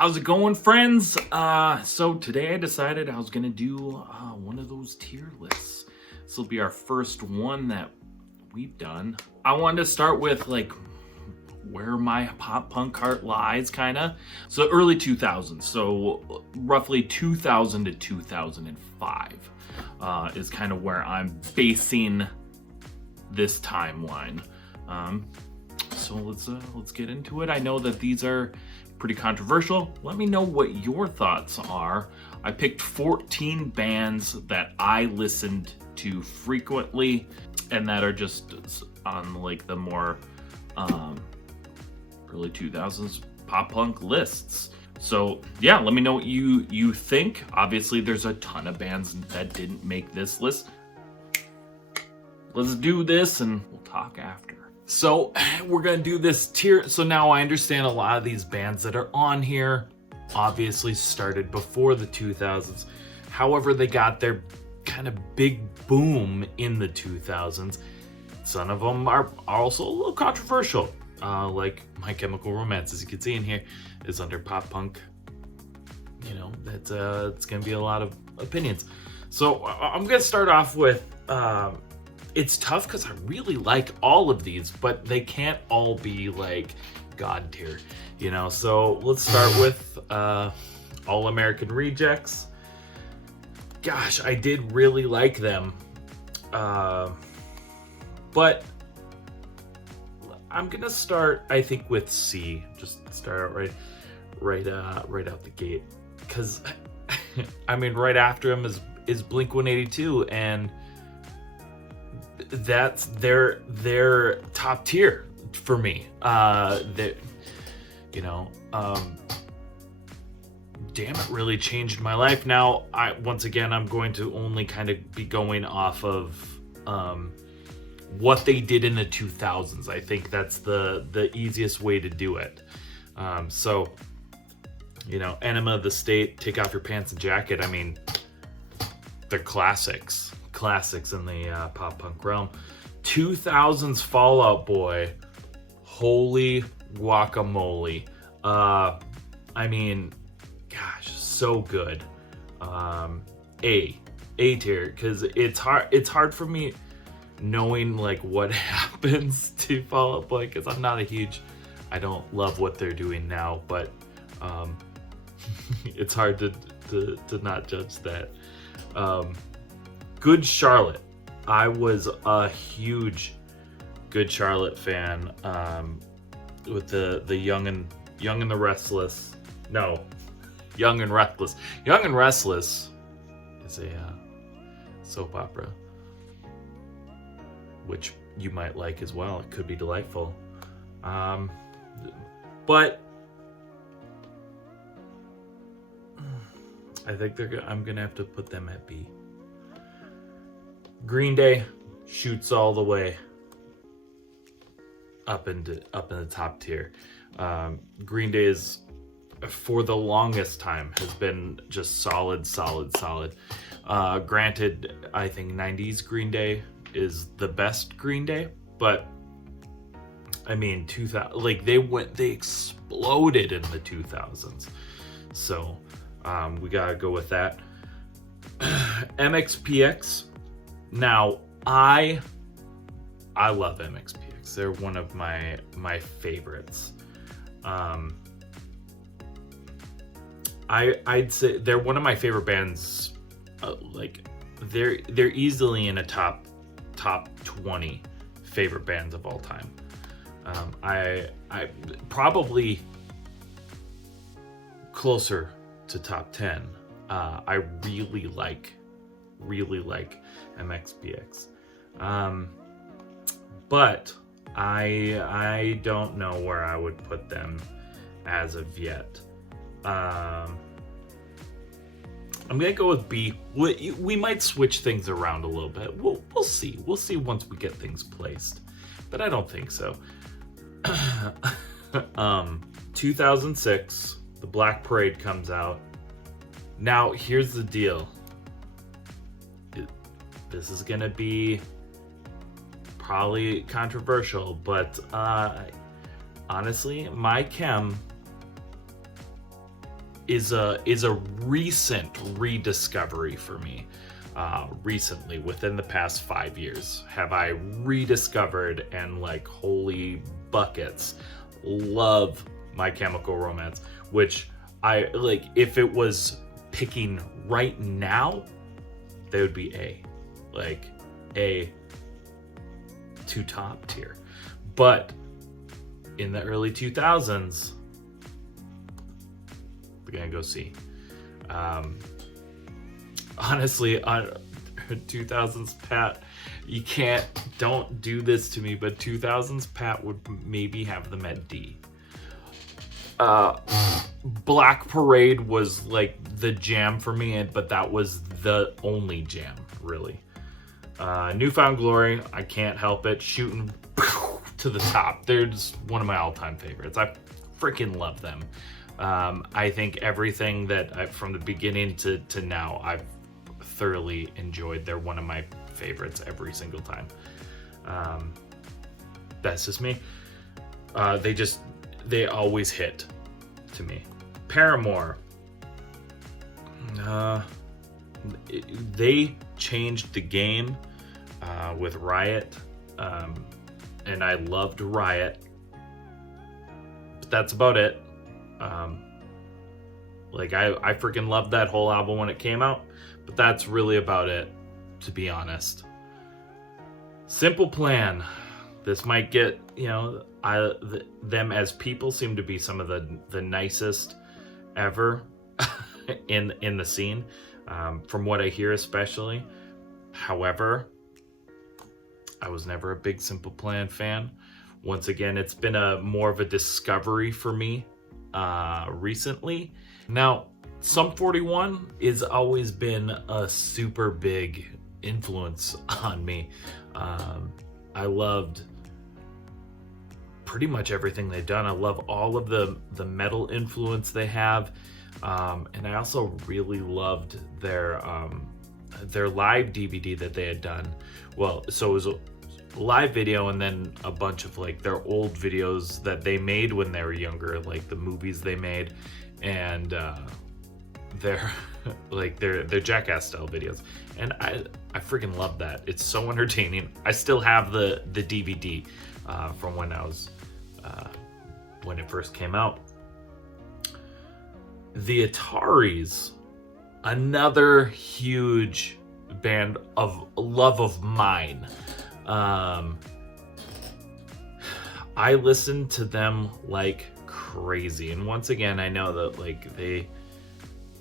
How's it going, friends? So today I decided I was gonna do one of those tier lists. This will be our first one that we've done. I wanted to start with like where my pop punk heart lies, kind of. So early 2000s, so roughly 2000 to 2005 is kind of where I'm basing this timeline. So let's get into it. I know that these are pretty controversial. Let me know what your thoughts are. I picked 14 bands that I listened to frequently and that are just on like the more early 2000s pop punk lists. So yeah, let me know what you think. Obviously there's a ton of bands that didn't make this list. Let's do this and we'll talk after. So we're gonna do this tier. So now I understand a lot of these bands that are on here obviously started before the 2000s. However, they got their kind of big boom in the 2000s. Some of them are also a little controversial. Like My Chemical Romance, as you can see in here, is under pop punk. You know, that's it's gonna be a lot of opinions. So I'm gonna start off with it's tough because I really like all of these, but they can't all be like God tier, you know? So let's start with All American Rejects. Gosh, I did really like them. But I'm gonna start, I think, with C. Just start out right out the gate. Because, I mean, right after him is Blink-182, and that's their top tier for me. That, you know, damn, it really changed my life. Now, once again, I'm going to only kind of be going off of what they did in the 2000s. I think that's the easiest way to do it. So, you know, Enema of the State, Take Off Your Pants and Jacket. I mean, they're classics in the pop punk realm. 2000s Fall Out Boy, holy guacamole. I mean, gosh, so good. A tier, because it's hard for me knowing like what happens to Fall Out Boy, because I don't love what they're doing now, but it's hard to not judge that. Good Charlotte. I was a huge Good Charlotte fan with the Young and the Restless. No, Young and Restless. Young and Restless is a soap opera, which you might like as well. It could be delightful. But I think I'm gonna have to put them at B. Green Day, Shoots All the Way, up in the top tier. Green Day is, for the longest time, has been just solid. Granted, I think 90s Green Day is the best Green Day, but I mean, 2000, like they exploded in the 2000s. So we gotta go with that. Mxpx. Now, I love Mxpx. They're one of my favorites. I'd say they're one of my favorite bands. Like they're easily in a top 20 favorite bands of all time. I probably closer to top 10. I really like Mxpx. But I don't know where I would put them as of yet. I'm gonna go with B. We might switch things around a little bit. We'll see. We'll see once we get things placed. But I don't think so. 2006, The Black Parade comes out. Now, here's the deal. This is gonna be probably controversial, but honestly, My Chem is a recent rediscovery for me. Recently, within the past 5 years, have I rediscovered and like, holy buckets, love My Chemical Romance, which I like. If it was picking right now, they would be A to top tier. But in the early 2000s, we're gonna go C. Honestly, on 2000s Pat, don't do this to me, but 2000s Pat would maybe have them at D. Black Parade was like the jam for me, but that was the only jam, really. Newfound Glory, I can't help it, shooting to the top. They're just one of my all-time favorites. I freaking love them. I think everything that from the beginning to now, I've thoroughly enjoyed. They're one of my favorites every single time. That's just me. They always hit to me. Paramore, they changed the game with Riot, and I loved Riot, but that's about it. Like I freaking loved that whole album when it came out, but that's really about it, to be honest. Simple Plan, this might get, them as people seem to be some of the nicest ever in the scene, from what I hear especially. However, I was never a big Simple Plan fan. Once again, it's been more of a discovery for me recently. Now, Sum 41 has always been a super big influence on me. I loved pretty much everything they've done. I love all of the metal influence they have, and I also really loved their live DVD that they had done. Well, so it was a live video and then a bunch of like their old videos that they made when they were younger, like the movies they made, and their Jackass style videos. And I freaking love that. It's so entertaining. I still have the DVD from when I was when it first came out. The Ataris, another huge band of love of mine. I listened to them like crazy, and once again, I know that like they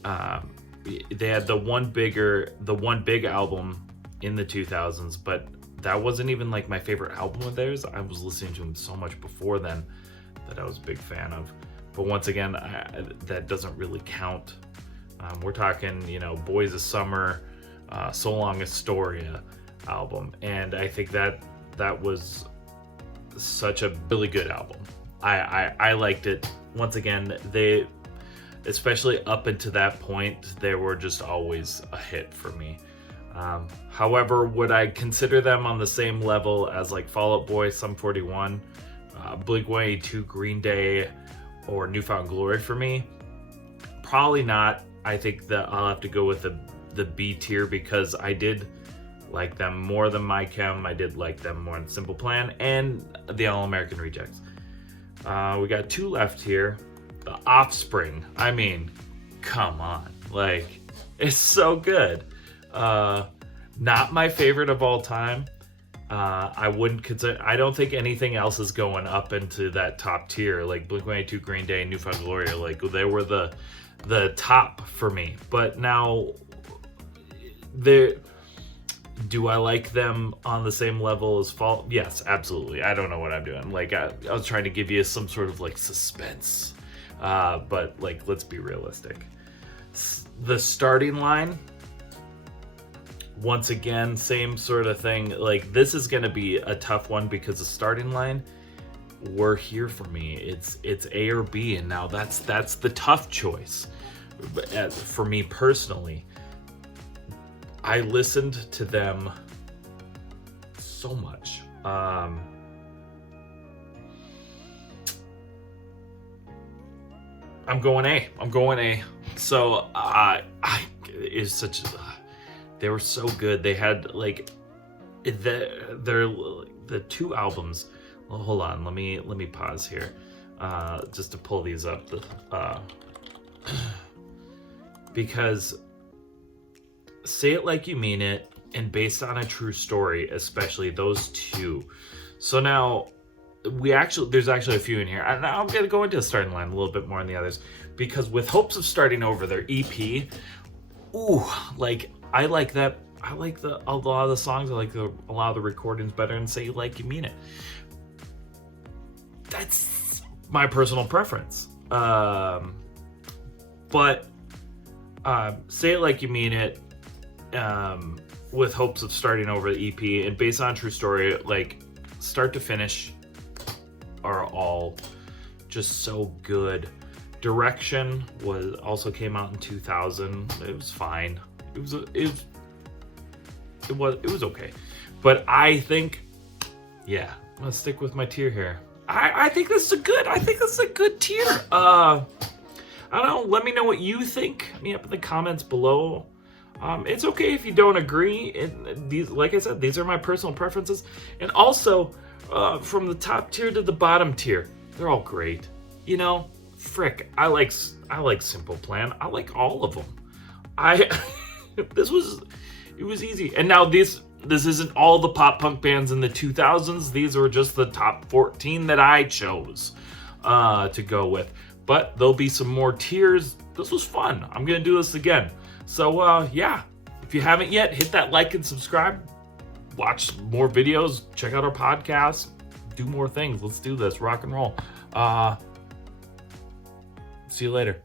had the one big album in the 2000s, but that wasn't even like my favorite album of theirs. I was listening to them so much before then that I was a big fan of. But once again, that doesn't really count. We're talking, Boys of Summer, So Long Astoria album, and I think that was such a really good album. I liked it. Once again, they, especially up until that point, they were just always a hit for me. However, would I consider them on the same level as like Fall Out Boy, Sum 41, Blink-182, Green Day, or Newfound Glory for me? Probably not. I think that I'll have to go with the B tier, because I did like them more than My Chem. I did like them more than Simple Plan and the All American Rejects. We got two left here. The Offspring. I mean, come on. Like, it's so good. Not my favorite of all time. I wouldn't consider. I don't think anything else is going up into that top tier. Like Blink-182, Green Day, and Newfound Glory, like they were the top for me. But now, do I like them on the same level as Fall? Yes, absolutely. I don't know what I'm doing. Like I was trying to give you some sort of like suspense, but like let's be realistic. The Starting Line. Once again, same sort of thing. Like, this is going to be a tough one because the Starting Line were here for me. It's A or B, and now that's the tough choice for me personally. I listened to them so much. I'm going A. So it's such they were so good. They had like the two albums. Well, hold on, let me pause here just to pull these up because Say It Like You Mean It and Based on a True Story, especially those two. So now there's actually a few in here, and I'm gonna go into the starting line a little bit more on the others, because With Hopes of Starting Over, their EP, ooh, like I like that. I like a lot of the songs. I like a lot of the recordings better than Say It Like You Mean It. That's my personal preference. But Say It Like You Mean It, With Hopes of Starting Over, the EP, and Based on a True Story, like start to finish, are all just so good. Direction also came out in 2000. It was fine. It was okay. But I think, yeah, I'm gonna stick with my tier here. I think this is a good tier. I don't know. Let me know what you think. Hit me up in the comments below. It's okay if you don't agree. These, like I said, these are my personal preferences. And also, from the top tier to the bottom tier, they're all great. You know, frick, I like Simple Plan. I like all of them. It was easy. And now this isn't all the pop punk bands in the 2000s. These were just the top 14 that I chose to go with. But there'll be some more tiers. This was fun. I'm gonna do this again. So yeah, if you haven't yet, hit that like and subscribe. Watch more videos. Check out our podcast. Do more things. Let's do this. Rock and roll. See you later.